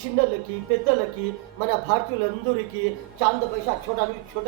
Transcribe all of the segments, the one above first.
చిన్నలకి పెద్దలకి మన భారతీయులందరికీ చాంద పైసా छोटा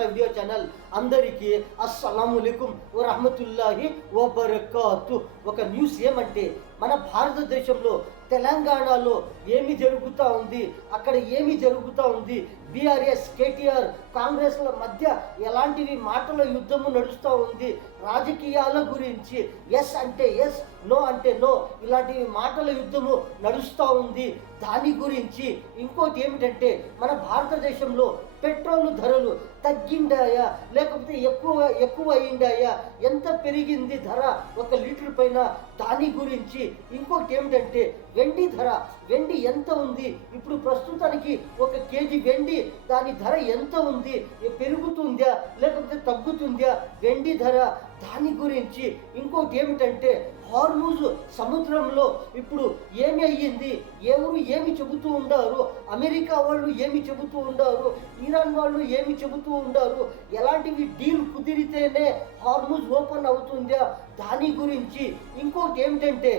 वीडियो ఛానల్ అందరికీ అస్సలాముఅలైకుం వరహమతుల్లాహి వబరకాతు. ఒక న్యూస్ ఏమంటే మన భారతదేశంలో తెలంగాణలో ఏమి జరుగుతూ ఉంది, అక్కడ ఏమి జరుగుతూ ఉంది, బీఆర్ఎస్ కేటీఆర్ కాంగ్రెస్ల మధ్య ఎలాంటివి మాటల యుద్ధము నడుస్తూ ఉంది, రాజకీయాల గురించి ఎస్ అంటే ఎస్, నో అంటే నో, ఇలాంటివి మాటల యుద్ధము నడుస్తూ ఉంది. దాని గురించి ఇంకోటి ఏమిటంటే మన భారతదేశంలో పెట్రోల్ ధరలు తగ్గిండాయా లేకపోతే ఎక్కువ అయిండాయా, ఎంత పెరిగింది ధర ఒక లీటర్ పైన, దాని గురించి. ఇంకోటి ఏమిటంటే వెండి ఎంత ఉంది ఇప్పుడు ప్రస్తుతానికి, ఒక కేజీ వెండి దాని ధర ఎంత ఉంది, పెరుగుతుందా లేకపోతే తగ్గుతుందా వెండి ధర, దాని గురించి. ఇంకోటి ఏమిటంటే హార్ముజ్ సముద్రంలో ఇప్పుడు ఏమి అయ్యింది, ఎవరు ఏమి చెబుతూ ఉండారు, అమెరికా వాళ్ళు ఏమి చెబుతూ ఉండారు, ఇరాన్ వాళ్ళు ఏమి చెబుతూ ఉండారు, ఎలాంటివి డీల్ కుదిరితేనే హార్ముజ్ ఓపెన్ అవుతుందా, దాని గురించి. ఇంకోటి ఏమిటంటే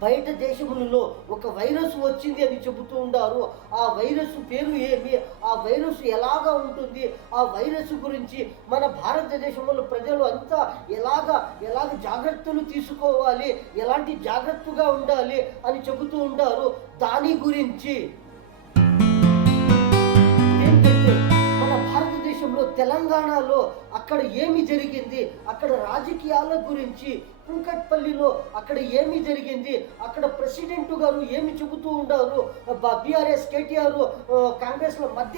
బయట దేశములలో ఒక వైరస్ వచ్చింది అని చెబుతూ ఉండారు, ఆ వైరస్ పేరు ఏమి, ఆ వైరస్ ఎలాగా ఉంటుంది, ఆ వైరస్ గురించి మన భారతదేశంలో ప్రజలు అంతా ఎలాగ జాగ్రత్తలు తీసుకోవాలి, ఎలాంటి జాగ్రత్తగా ఉండాలి అని చెబుతూ ఉంటారు. దాని గురించి మన భారతదేశంలో తెలంగాణలో అక్కడ ఏమి జరిగింది, అక్కడ రాజకీయాల గురించి, కూకట్పల్లిలో అక్కడ ఏమి జరిగింది, అక్కడ ప్రెసిడెంట్ గారు ఏమి చెబుతూ ఉండారు, బీఆర్ఎస్ కేటీఆర్ కాంగ్రెస్ల మధ్య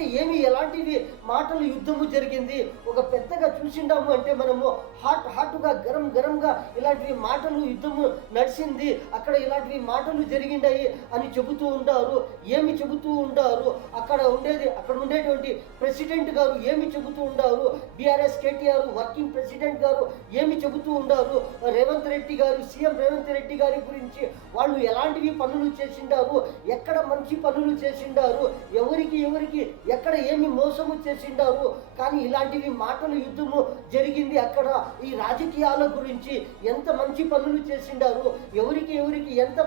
ఎలాంటివి మాటలు యుద్ధము జరిగింది, ఒక పెద్దగా చూసిండాము అంటే మనము హాట్గా గరంగా ఇలాంటివి మాటలు యుద్ధము నడిచింది, అక్కడ ఇలాంటివి మాటలు జరిగిండాయి అని చెబుతూ ఉంటారు. ఏమి చెబుతూ ఉంటారు, అక్కడ ఉండేటువంటి ప్రెసిడెంట్ గారు ఏమి చెబుతూ ఉంటారు, బీఆర్ఎస్ కేటీఆర్ వర్కింగ్ ప్రెసిడెంట్ గారు ఏమి చెబుతూ ఉంటారు, సీఎం రేవంత్ రెడ్డి గారి గురించి వాళ్ళు ఎలాంటివి పనులు చేసిండారు, ఎక్కడ మంచి పనులు చేసిండారు, ఎవరికి ఎక్కడ ఏమి మోసము చేసిండారు. కానీ ఇలాంటివి మాటల యుద్ధము జరిగింది. అక్కడ ఈ రాజకీయాల గురించి ఎంత మంచి పనులు చేసిండారు, ఎవరికి ఎంత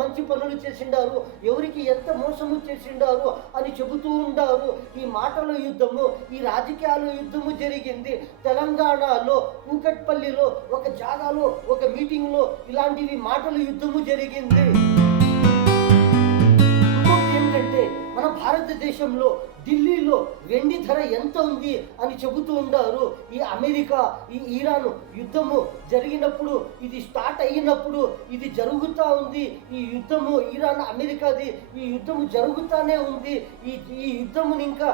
మంచి పనులు చేసిండారు, ఎవరికి ఎంత మోసము చేసిండారు అని చెబుతూ ఉండారు. ఈ మాటల యుద్ధము, ఈ రాజకీయాల యుద్ధము జరిగింది తెలంగాణలో కూకట్పల్లిలో ఒక జాగాలో ఒక మీటింగ్ లో ఇలాంటివి మాటల యుద్ధము జరిగింది. ఇంకోటి ఏమిటంటే మన భారతదేశంలో ఢిల్లీలో వెండి ధర ఎంత ఉంది అని చెబుతూ ఉంటారు. ఈ అమెరికా ఈ ఇరాన్ యుద్ధము జరిగినప్పుడు, ఇది స్టార్ట్ అయినప్పుడు ఇది జరుగుతూ ఉంది, ఈ యుద్ధము ఇరాన్ అమెరికాది ఈ యుద్ధము జరుగుతూనే ఉంది. ఈ యుద్ధముని ఇంకా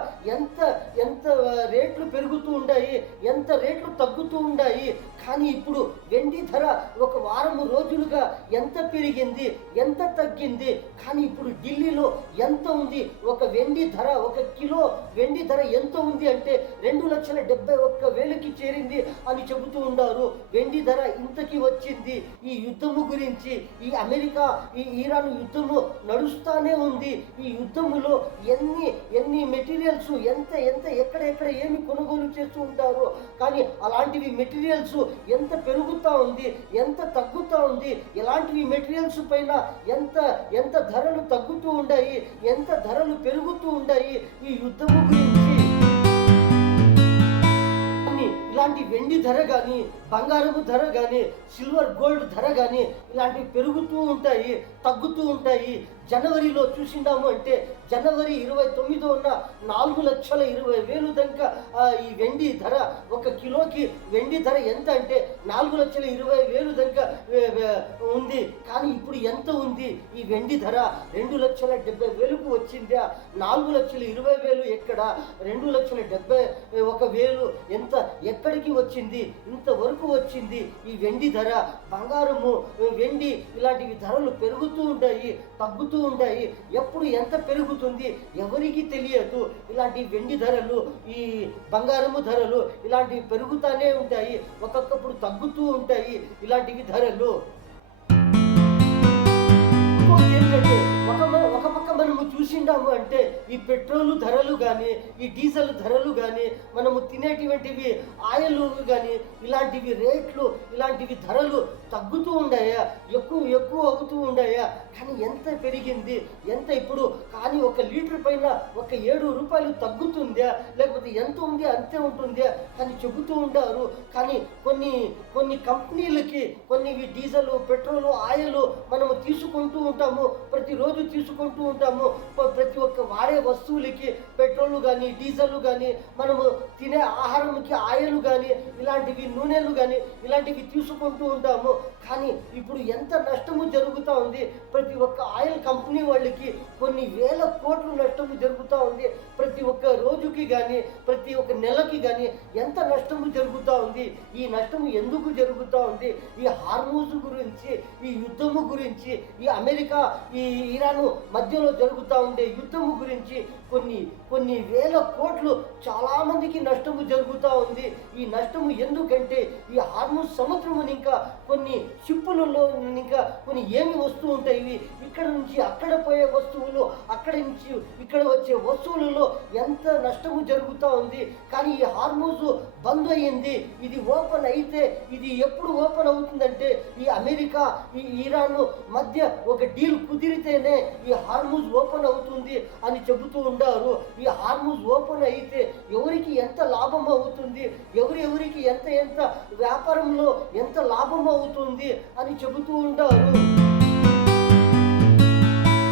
ఎంత రేట్లు పెరుగుతూ ఉన్నాయి, ఎంత రేట్లు తగ్గుతూ ఉన్నాయి. కానీ ఇప్పుడు వెండి ధర ఒక వారం రోజులుగా ఎంత పెరిగింది, ఎంత తగ్గింది. కానీ ఇప్పుడు ఢిల్లీలో ఎంత ఉంది, ఒక వెండి ధర, ఒక కిలో వెండి ధర ఎంత ఉంది అంటే 2,71,000కి చేరింది అని చెబుతూ ఉన్నారు. వెండి ధర ఇంతకి వచ్చింది. ఈ యుద్ధము గురించి, ఈ అమెరికా ఈ ఇరాన్ యుద్ధము నడుస్తూనే ఉంది. ఈ యుద్ధములో ఎన్ని మెటీరియల్స్ ఎక్కడ ఏమి కొనుగోలు చేస్తూ ఉంటారు. కానీ అలాంటివి మెటీరియల్స్ ఎంత పెరుగుతూ ఉంది, ఎంత తగ్గుతూ ఉంది, ఎలాంటివి మెటీరియల్స్ పైన ఎంత ధరలు తగ్గుతూ ఉన్నాయి, ఎంత ధరలు పెరుగుతూ ఉన్నాయి. ఈ యుద్ధము గురించి ఇలాంటి వెండి ధర కానీ, బంగారపు ధర కానీ, సిల్వర్ గోల్డ్ ధర కానీ ఇలాంటివి పెరుగుతూ ఉంటాయి, తగ్గుతూ ఉంటాయి. జనవరిలో చూసిండాము అంటే జనవరి 29 ఉన్న 4,20,000 దాకా ఈ వెండి ధర, ఒక కిలోకి వెండి ధర ఎంత అంటే 4,20,000 దాకా ఉంది. కానీ ఇప్పుడు ఎంత ఉంది ఈ వెండి ధర? 2,70,000కు వచ్చిందా? 4,20,000 ఎక్కడ? 2,71,000 ఎంత, ఎక్కడికి వచ్చింది? ఇంతవరకు వచ్చింది ఈ వెండి ధర. బంగారము, వెండి ఇలాంటివి ధరలు పెరుగుతూ ఉంటాయి, తగ్గుతూ ఉంటాయి. ఎప్పుడు ఎంత పెరుగుతుంది ఎవరికి తెలియదు. ఇలాంటి వెండి ధరలు, ఈ బంగారము ధరలు ఇలాంటివి పెరుగుతూనే ఉంటాయి, ఒక్కొక్కప్పుడు తగ్గుతూ ఉంటాయి ఇలాంటివి ధరలు. ఒక పక్క మనము చూసిండాము అంటే ఈ పెట్రోల్ ధరలు కానీ, ఈ డీజిల్ ధరలు కానీ, మనము తినేటువంటివి ఆయిల్ కానీ ఇలాంటివి రేట్లు, ఇలాంటివి ధరలు తగ్గుతూ ఉండాయా, ఎక్కువ ఎక్కువ అవుతూ ఉండాయా? కానీ ఎంత పెరిగింది, ఎంత ఇప్పుడు? కానీ ఒక లీటర్ పైన ఒక 7 రూపాయలు తగ్గుతుందా, లేకపోతే ఎంత ఉంది అంతే ఉంటుందా అని చెబుతూ ఉంటారు. కానీ కొన్ని కొన్ని కంపెనీలకి కొన్ని డీజిల్, పెట్రోలు, ఆయిల్ మనము తీసుకుంటూ ఉంటాము, ప్రతిరోజు తీసుకుంటూ ఉంటాము. ప్రతి ఒక్క వాడే వస్తువులకి పెట్రోల్ కానీ, డీజిల్ కానీ, మనము తినే ఆహారంకి ఆయిల్ కానీ, ఇలాంటివి నూనెలు కానీ ఇలాంటివి తీసుకుంటూ ఉంటాము. కానీ ఇప్పుడు ఎంత నష్టము జరుగుతూ ఉంది. ప్రతి ఒక్క ఆయిల్ కంపెనీ వాళ్ళకి కొన్ని వేల కోట్లు నష్టము జరుగుతూ ఉంది. ప్రతి ఒక్క రోజుకి కానీ, ప్రతి ఒక్క నెలకి కానీ ఎంత నష్టము జరుగుతూ ఉంది. ఈ నష్టము ఎందుకు జరుగుతూ ఉంది? ఈ హార్మోజ్ గురించి, ఈ యుద్ధము గురించి, ఈ అమెరికా ఈ ఇరాన్ మధ్యలో జరుగుతూ ఉండే యుద్ధము గురించి కొన్ని కొన్ని వేల కోట్లు చాలామందికి నష్టము జరుగుతూ ఉంది. ఈ నష్టము ఎందుకంటే ఈ హార్మోజ్ సముద్రము ఇంకా కొన్ని షిప్పులలో ఇంకా కొన్ని ఏమి వస్తూ ఉంటాయి, ఇక్కడ నుంచి అక్కడ పోయే వస్తువులు, అక్కడి నుంచి ఇక్కడ వచ్చే వస్తువులలో ఎంత నష్టము జరుగుతూ ఉంది. కానీ ఈ హార్మోజ్ బంద్ అయ్యింది. ఇది ఓపెన్ అయితే ఇది ఎప్పుడు ఓపెన్ అవుతుందంటే ఈ అమెరికా ఈ ఇరాన్ మధ్య ఒక డీల్ కుదిరితేనే ఈ హార్మోజ్ ఓపెన్ అవుతుంది అని చెబుతూ ఉండారు. ఈ హార్మోజ్ ఓపెన్ అయితే ఎవరికి ఎంత లాభం అవుతుంది, ఎవరికి ఎంత ఎంత వ్యాపారంలో ఎంత లాభం అవుతుంది అని చెబుతూ ఉంటారు.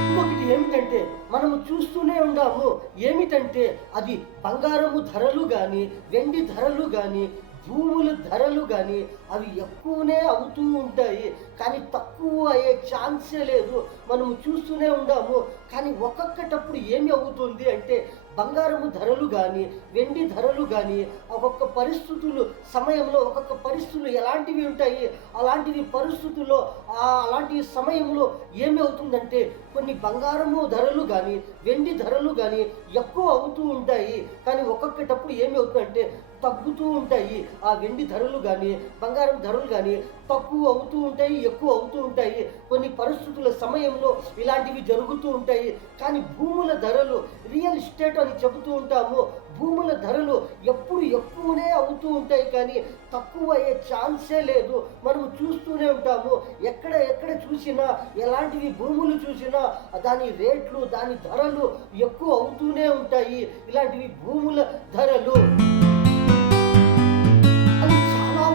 ఇంకొకటి ఏమిటంటే మనము చూస్తూనే ఉన్నాము, ఏమిటంటే అది బంగారము ధరలు కానీ, వెండి ధరలు కానీ, భూముల ధరలు కానీ అవి ఎక్కువనే అవుతూ ఉంటాయి. కానీ తక్కువ అయ్యే ఛాన్సే లేదు. మనము చూస్తూనే ఉన్నాము. కానీ ఒక్కొక్కటప్పుడు ఏమి అవుతుంది అంటే బంగారము ధరలు కానీ, వెండి ధరలు కానీ ఒక్కొక్క పరిస్థితులు సమయంలో ఒక్కొక్క పరిస్థితులు ఎలాంటివి ఉంటాయి. అలాంటివి పరిస్థితుల్లో అలాంటి సమయంలో ఏమి అవుతుందంటే కొన్ని బంగారము ధరలు కానీ, వెండి ధరలు కానీ ఎక్కువ అవుతూ ఉంటాయి. కానీ ఒక్కొక్కటప్పుడు ఏమి అవుతుందంటే తగ్గుతూ ఉంటాయి. ఆ వెండి ధరలు కానీ, బంగారం ధరలు కానీ తక్కువ అవుతూ ఉంటాయి, ఎక్కువ అవుతూ ఉంటాయి. కొన్ని పరిస్థితుల సమయంలో ఇలాంటివి జరుగుతూ ఉంటాయి. కానీ భూముల ధరలు, రియల్ ఎస్టేట్ అని చెబుతూ ఉంటాము, భూముల ధరలు ఎప్పుడు ఎక్కువనే అవుతూ ఉంటాయి. కానీ తక్కువ అయ్యే ఛాన్సే లేదు. మనము చూస్తూనే ఉంటాము. ఎక్కడ చూసినా, ఎలాంటివి భూములు చూసినా దాని రేట్లు, దాని ధరలు ఎక్కువ అవుతూనే ఉంటాయి. ఇలాంటివి భూముల ధరలు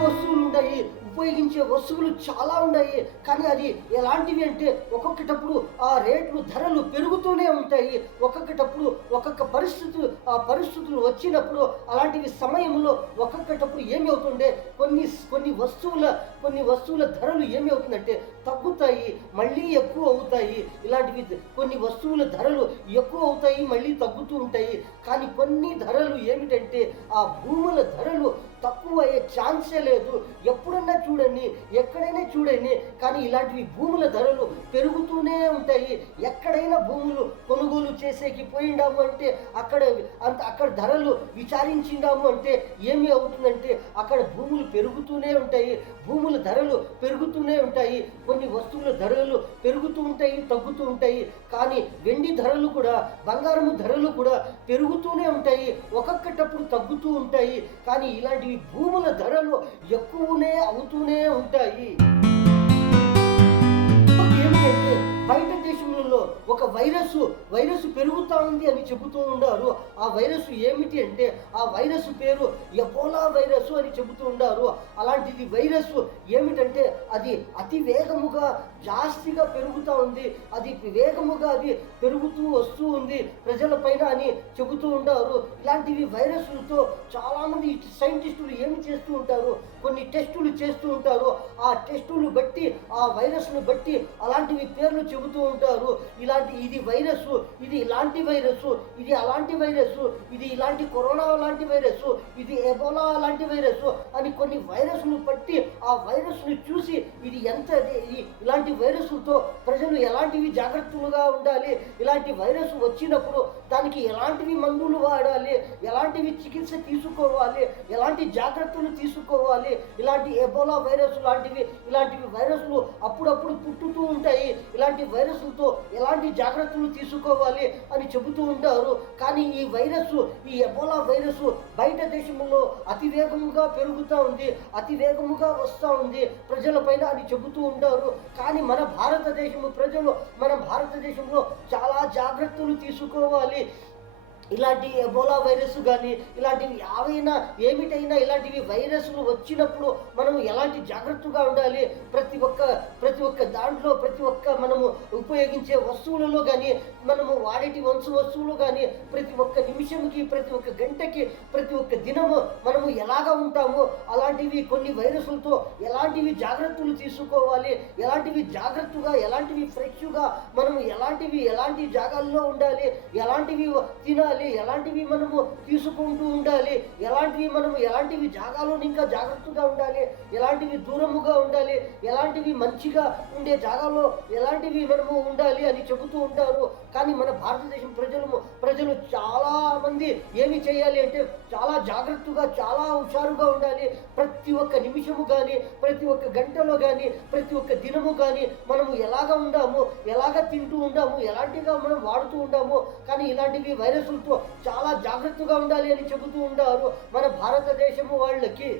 వస్తువులు ఉన్నాయి, ఉపయోగించే వస్తువులు చాలా ఉన్నాయి. కానీ అది ఎలాంటివి అంటే ఒక్కొక్కటప్పుడు ఆ రేట్లు ధరలు పెరుగుతూనే ఉంటాయి. ఒక్కొక్కటప్పుడు ఒక్కొక్క పరిస్థితులు వచ్చినప్పుడు అలాంటివి సమయంలో ఒక్కొక్కటప్పుడు ఏమి అవుతుండే కొన్ని వస్తువుల ధరలు ఏమి అవుతుందంటే తగ్గుతాయి, మళ్ళీ ఎక్కువ అవుతాయి. ఇలాంటివి కొన్ని వస్తువుల ధరలు ఎక్కువ అవుతాయి, మళ్ళీ తగ్గుతూ ఉంటాయి. కానీ కొన్ని ధరలు ఏమిటంటే ఆ భూముల ధరలు తక్కువ అయ్యే ఛాన్సే లేదు. ఎప్పుడన్నా చూడండి, ఎక్కడైనా చూడండి, కానీ ఇలాంటివి భూముల ధరలు పెరుగుతూనే ఉంటాయి. ఎక్కడైనా భూములు కొనుగోలు చేసేకి పోయిండాము అంటే అక్కడ ధరలు విచారించిండాము అంటే ఏమి అవుతుందంటే అక్కడ భూములు పెరుగుతూనే ఉంటాయి, భూముల ధరలు పెరుగుతూనే ఉంటాయి. కొన్ని వస్తువుల ధరలు పెరుగుతూ ఉంటాయి, తగ్గుతూ ఉంటాయి. కానీ వెండి ధరలు కూడా, బంగారము ధరలు కూడా పెరుగుతూనే ఉంటాయి, ఒక్కొక్కటప్పుడు తగ్గుతూ ఉంటాయి. కానీ ఇలాంటి భూముల ధరలు ఎక్కువనే అవుతూనే ఉంటాయి. ఏమిటంటే బయట దేశంలో ఒక వైరస్ పెరుగుతూ ఉంది అని చెబుతూ ఉన్నారు. ఆ వైరస్ ఏమిటి అంటే ఆ వైరస్ పేరు ఎబోలా వైరస్ అని చెబుతూ ఉన్నారు. అలాంటిది వైరస్ ఏమిటంటే అది అతి వేగముగా జాస్తిగా పెరుగుతూ ఉంది, అది వేగముగా అది పెరుగుతూ వస్తూ ఉంది ప్రజల పైన అని చెబుతూ ఉంటారు. ఇలాంటివి వైరస్లతో చాలామంది సైంటిస్టులు ఏమి చేస్తూ ఉంటారు, కొన్ని టెస్టులు చేస్తూ ఉంటారు. ఆ టెస్టులు బట్టి, ఆ వైరస్ను బట్టి అలాంటివి పేర్లు చెబుతూ ఉంటారు. ఇది వైరస్, ఇది ఇలాంటి వైరస్, ఇది అలాంటి వైరస్, ఇది ఇలాంటి కరోనా లాంటి వైరస్, ఇది ఎబోలా లాంటి వైరస్ అని కొన్ని వైరస్ను బట్టి ఆ వైరస్ను చూసి ఇది ఇలాంటి వైరస్లతో ప్రజలు ఎలాంటివి జాగ్రత్తలుగా ఉండాలి, ఇలాంటి వైరస్ వచ్చినప్పుడు దానికి ఎలాంటివి మందులు వాడాలి, ఎలాంటివి చికిత్స తీసుకోవాలి, ఎలాంటి జాగ్రత్తలు తీసుకోవాలి, ఇలాంటి ఎబోలా వైరస్ ఇలాంటివి వైరస్లు అప్పుడప్పుడు పుట్టుతూ ఉంటాయి. ఇలాంటి వైరస్లతో ఎలాంటి జాగ్రత్తలు తీసుకోవాలి అని చెబుతూ ఉంటారు. కానీ ఈ వైరస్, ఈ ఎబోలా వైరస్ బయట దేశంలో అతి వేగముగా పెరుగుతూ ఉంది, అతి వేగముగా వస్తూ ఉంది ప్రజలపైన అని చెబుతూ ఉంటారు. కానీ మన భారతదేశంలో చాలా జాగ్రత్తలు తీసుకోవాలి. ఇలాంటి ఎబోలా వైరస్ కానీ ఇలాంటివి ఏమిటైనా ఇలాంటివి వైరస్లు వచ్చినప్పుడు మనం ఎలాంటి జాగ్రత్తగా ఉండాలి, ప్రతి ఒక్క దాంట్లో ప్రతి ఒక్క మనము ఉపయోగించే వస్తువులలో కానీ మనము వాడేటి వస్తువులు కానీ ప్రతి ఒక్క నిమిషంకి ప్రతి ఒక్క గంటకి ప్రతి ఒక్క దినము మనము ఎలాగా ఉంటామో అలాంటివి కొన్ని వైరస్లతో ఎలాంటివి జాగ్రత్తలు తీసుకోవాలి, ఎలాంటివి ఫ్రెష్గా మనము ఎలాంటి జాగాల్లో ఉండాలి, ఎలాంటివి తినాలి, ఎలాంటివి మనము తీసుకుంటూ ఉండాలి, ఎలాంటివి జాగాలో ఇంకా జాగ్రత్తగా ఉండాలి, ఎలాంటివి దూరముగా ఉండాలి, ఎలాంటివి మంచిగా ఉండే జాగాలో ఎలాంటివి మనము ఉండాలి అని చెబుతూ ఉంటారు. కానీ మన భారతదేశం ప్రజలు చాలా మంది ఏమి చేయాలి అంటే చాలా జాగ్రత్తగా చాలా హుషారుగా ఉండాలి. ప్రతి ఒక్క నిమిషము కానీ ప్రతి ఒక్క గంటలో కానీ ప్రతి ఒక్క దినము కానీ మనము ఎలాగ తింటూ ఉండాము, ఎలాంటిగా మనం వాడుతూ ఉండాము. కానీ ఇలాంటివి వైరస్లతో చాలా జాగ్రత్తగా ఉండాలి అని చెబుతూ ఉంటారు మన భారతదేశము వాళ్ళకి.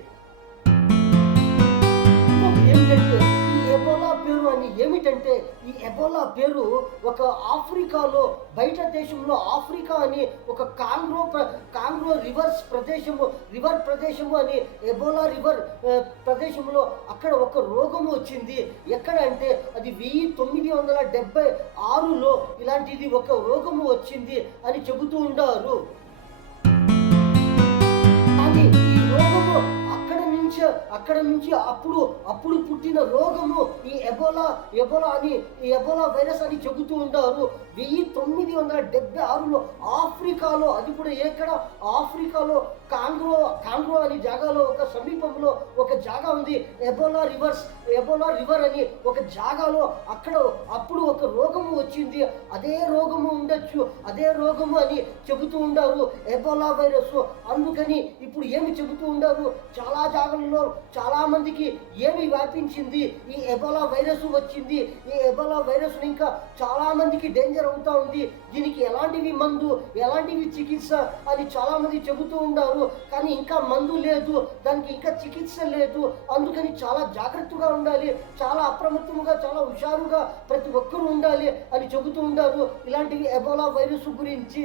ఏంటంటే ఈ ఎబోలా పేరు ఒక ఆఫ్రికాలో బయట దేశంలో ఆఫ్రికా అని ఒక కాంగ్రో రివర్ ప్రదేశము అని ఎబోలా రివర్ ప్రదేశంలో అక్కడ ఒక రోగము వచ్చింది. ఎక్కడ అంటే అది 1976లో ఇలాంటిది ఒక రోగము వచ్చింది అని చెబుతూ ఉంటారు. కానీ ఈ రోగము అక్కడ నుంచి అప్పుడు పుట్టిన రోగము ఈ ఎబోలా వైరస్ అని చెబుతూ ఉంటారు. 1976లో ఆఫ్రికాలో, అది కూడా ఎక్కడ ఆఫ్రికాలో కాంగ్రో అని జాగాలో ఒక సమీపంలో ఒక జాగా ఉంది, ఎబోలా రివర్ అని ఒక జాగాలో అప్పుడు ఒక రోగము వచ్చింది. అదే రోగము ఉండొచ్చు, అదే రోగము అని చెబుతూ ఉంటారు ఎబోలా వైరస్. అందుకని ఇప్పుడు ఏమి చెబుతూ ఉంటారు, చాలా జాగాలలో చాలా మందికి ఏమి వ్యాపించింది, ఈ ఎబోలా వైరస్ వచ్చింది, ఈ ఎబోలా వైరస్ ఇంకా చాలా మందికి డేంజర్ అవుతా ఉంది, దీనికి ఎలాంటివి మందు ఎలాంటివి చికిత్స అని చాలా మంది చెబుతూ ఉన్నారు. కానీ ఇంకా మందు లేదు, దానికి ఇంకా చికిత్స లేదు. అందుకని చాలా జాగ్రత్తగా ఉండాలి, చాలా అప్రమత్తముగా చాలా హుషారుగా ప్రతి ఒక్కరూ ఉండాలి అని చెబుతూ ఉంటారు ఇలాంటివి ఎబోలా వైరస్ గురించి.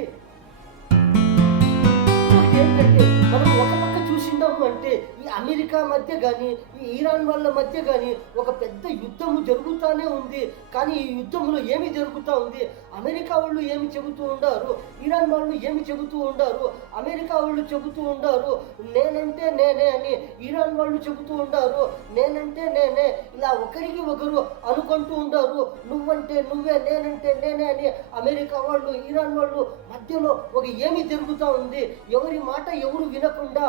ఏంటంటే మనం ఒక పక్క చూసిందాము అంటే ఈ అమెరికా మధ్య కానీ ఈ ఇరాన్ వాళ్ళ మధ్య కానీ ఒక పెద్ద యుద్ధము జరుగుతూనే ఉంది. కానీ ఈ యుద్ధంలో ఏమి జరుగుతూ ఉంది, అమెరికా వాళ్ళు ఏమి చెబుతూ ఉండారు, ఇరాన్ వాళ్ళు ఏమి చెబుతూ ఉండారు. అమెరికా వాళ్ళు చెబుతూ ఉండారు నేనంటే నేనే అని, ఇరాన్ వాళ్ళు చెబుతూ ఉండారు నేనంటే నేనే, ఇలా ఒకరికి ఒకరు అనుకుంటూ ఉండారు, నువ్వంటే నువ్వే నేనంటే నేనే అని. అమెరికా వాళ్ళు ఇరాన్ వాళ్ళు మధ్యలో ఒక ఏమి జరుగుతూ ఉంది, ఎవరి మాట ఎవరు వినకుండా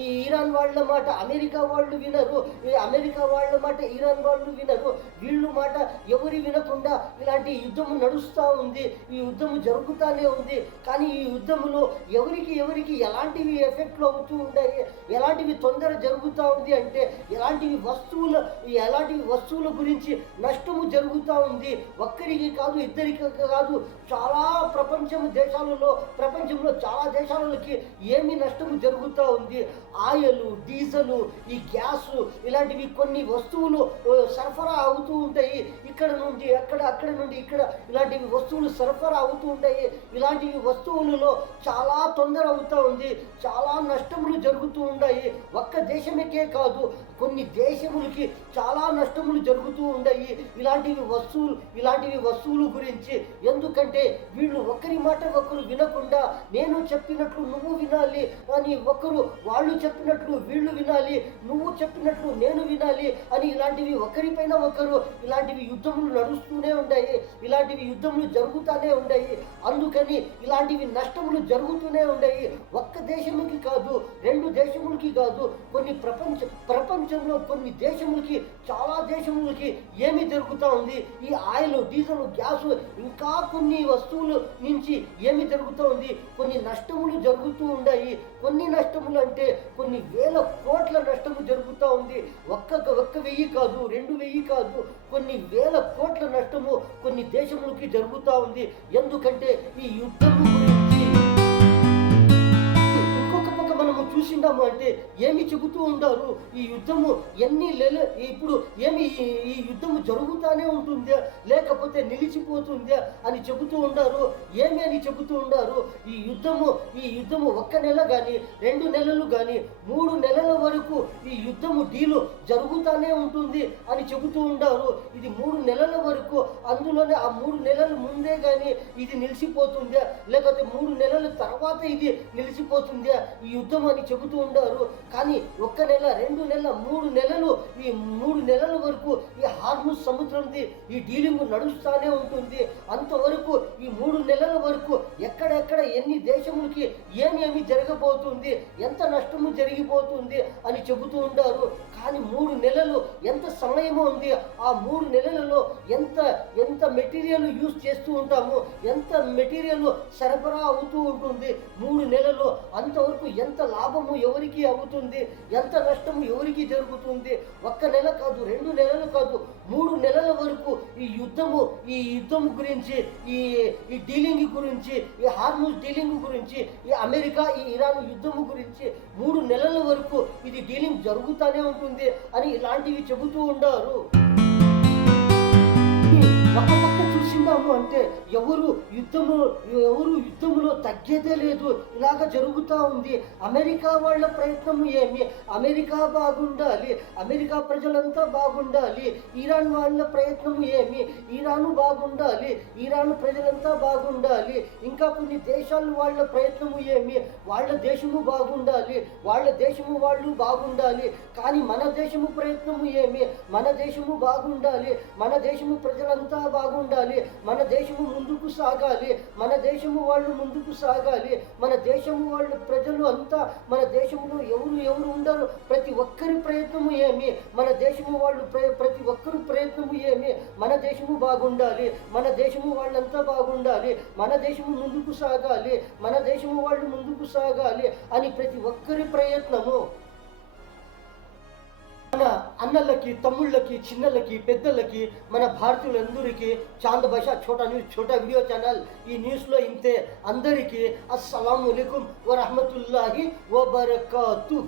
ఈ ఇరాన్ వాళ్ళ మాట అమెరికా వాళ్ళు వినరు, ఈ అమెరికా వాళ్ళ మాట ఇరాన్ వాళ్ళు వినరు, వీళ్ళు మాట ఎవరి వినకుండా ఇలాంటి యుద్ధము నడుస్తూ ఉంది, ఈ యుద్ధము జరుగుతూనే ఉంది. కానీ ఈ యుద్ధములో ఎవరికి ఎలాంటివి ఎఫెక్ట్లు అవుతూ ఉంటాయి, ఎలాంటివి తొందర జరుగుతూ ఉంది అంటే ఎలాంటివి వస్తువుల గురించి నష్టము జరుగుతూ ఉంది. ఒక్కరికి కాదు ఇద్దరికి కాదు, చాలా ప్రపంచంలో చాలా దేశాలకి ఏమి నష్టము జరుగుతూ ఉంది. ఆయిల్, డీజిల్, ఈ గ్యాస్ ఇలాంటివి కొన్ని వస్తువులు సరఫరా అవుతూ ఉంటాయి, ఇక్కడ నుండి అక్కడ నుండి ఇక్కడ ఇలాంటివి వస్తువులు సరఫరా అవుతూ ఉంటాయి. ఇలాంటివి వస్తువులలో చాలా తొందర అవుతూ ఉంది, చాలా నష్టములు జరుగుతూ ఉన్నాయి. ఒక్క దేశమకే కాదు కొన్ని దేశములకి చాలా నష్టములు జరుగుతూ ఉన్నాయి ఇలాంటివి వస్తువులు గురించి. ఎందుకంటే వీళ్ళు ఒకరి మాట ఒకరు వినకుండా నేను చెప్పినట్లు నువ్వు వినాలి అని, వాళ్ళు చెప్పినట్లు వీళ్ళు వినాలి, నువ్వు చెప్పినట్లు నేను వినాలి అని ఇలాంటివి ఒకరిపైన ఒకరు ఇలాంటివి యుద్ధములు నడుస్తూనే ఉంటాయి, ఇలాంటివి యుద్ధములు జరుగుతూనే ఉంటాయి. అందుకని ఇలాంటివి నష్టములు జరుగుతూనే ఉంటాయి. ఒక్క దేశములకి కాదు, రెండు దేశములకి కాదు, కొన్ని ప్రపంచంలో కొన్ని దేశములకి చాలా దేశములకి ఏమి జరుగుతూ ఉంది, ఈ ఆయిల్, డీజిల్, గ్యాస్ ఇంకా కొన్ని వస్తువుల నుంచి ఏమి జరుగుతూ ఉంది, కొన్ని నష్టములు జరుగుతూ ఉన్నాయి. కొన్ని నష్టములు అంటే కొన్ని వేల కోట్ల నష్టము జరుగుతూ ఉంది. ఒక్క 1000 కాదు, 2000 కాదు, కొన్ని వేల కోట్ల నష్టము కొన్ని దేశ దేశములకి జరుగుతూ ఉంది. ఎందుకంటే ఈ యుద్ధం గురించి ఇంకొక పక్క మనము చూసిండాము అంటే ఏమి చెబుతూ ఉండారు, ఈ యుద్ధము ఇప్పుడు ఏమి ఈ యుద్ధము జరుగుతానే ఉంటుందా లేకపోతే నిలిచిపోతుందా అని చెబుతూ ఉండారు. ఏమి అని చెబుతూ ఉండారు, ఈ యుద్ధము 1 నెల కానీ 2 నెలలు కానీ 3 నెలల వరకు ఈ యుద్ధము డీలు జరుగుతానే ఉంటుంది అని చెబుతూ ఉండారు. ఇది 3 నెలల వరకు, అందులోనే ఆ 3 నెలల ముందే కానీ ఇది నిలిచిపోతుందా లేకపోతే 3 నెలల తర్వాత ఇది నిలిచిపోతుందా ఈ యుద్ధం అని చెబుతూ ఉండారు. కానీ 1 నెల 2 నెలల 3 నెలలు, ఈ 3 నెలల వరకు ఈ హార్ముజ్ సముద్రంది ఈ డీలింగ్ నడుస్తూనే ఉంటుంది. అంతవరకు ఈ 3 నెలల వరకు ఎక్కడెక్కడ ఎన్ని దేశములకి ఏమేమి జరగబోతుంది, ఎంత నష్టము జరిగిపోతుంది అని చెబుతూ ఉంటారు. కానీ 3 నెలలు ఎంత సమయము ఉంది, ఆ 3 నెలలలో ఎంత మెటీరియల్ యూజ్ చేస్తూ ఉంటాము, ఎంత మెటీరియల్ సరఫరా అవుతూ ఉంటుంది 3 నెలలు, అంతవరకు ఎంత లాభము ఎవరికి అవుతుంది, ఎంత నష్టము ఎవరికి జరుగుతుంది. 1 నెల కాదు, 2 నెలలు కాదు, 3 నెలల వరకు ఈ యుద్ధము గురించి, ఈ డీలింగ్ గురించి, ఈ హార్ముజ్ డీలింగ్ గురించి, ఈ అమెరికా ఈ ఇరాన్ యుద్ధము గురించి 3 నెలల వరకు ఇది డీలింగ్ జరుగుతూనే ఉంటుంది అని ఇలాంటివి చెబుతూ ఉండారు. ఒక పక్క చూసిందాము అంటే ఎవరు యుద్ధములో తగ్గేదే లేదు, ఇలాగ జరుగుతూ ఉంది. అమెరికా వాళ్ళ ప్రయత్నం ఏమి, అమెరికా బాగుండాలి, అమెరికా ప్రజలంతా బాగుండాలి. ఇరాన్ వాళ్ళ ప్రయత్నం ఏమి, ఇరాను బాగుండాలి, ఇరాన్ ప్రజలంతా బాగుండాలి. ఇంకా కొన్ని దేశాలు వాళ్ళ ప్రయత్నము ఏమి, వాళ్ళ దేశము బాగుండాలి, వాళ్ళ దేశము వాళ్ళు బాగుండాలి. కానీ మన దేశము ప్రయత్నము ఏమి, మన దేశము బాగుండాలి, మన దేశము ప్రజలంతా బాగుండాలి, మన దేశము ముందుకు సాగాలి, మన దేశము వాళ్ళు ముందుకు సాగాలి, మన దేశము వాళ్ళ ప్రజలు అంతా, మన దేశంలో ఎవరు ఉండరు, ప్రతి ఒక్కరి ప్రయత్నము ఏమి, మన దేశము వాళ్ళు ప్రతి ఒక్కరి ప్రయత్నము ఏమి, మన దేశము బాగుండాలి, మన దేశము వాళ్ళంతా బాగుండాలి, మన దేశము ముందుకు సాగాలి, మన దేశము వాళ్ళు ముందుకు సాగాలి అని ప్రతి ఒక్కరి ప్రయత్నము. మన అన్నలకి, తమ్ముళ్ళకి, చిన్నలకి, పెద్దలకి, మన భారతీయులందరికీ చాంద్ భాషా ఛోటా వీడియో ఛానల్ ఈ న్యూస్లో ఇంతే. అందరికీ అస్సలాము అలైకుం వరహమతుల్లాహి వబరకాతు.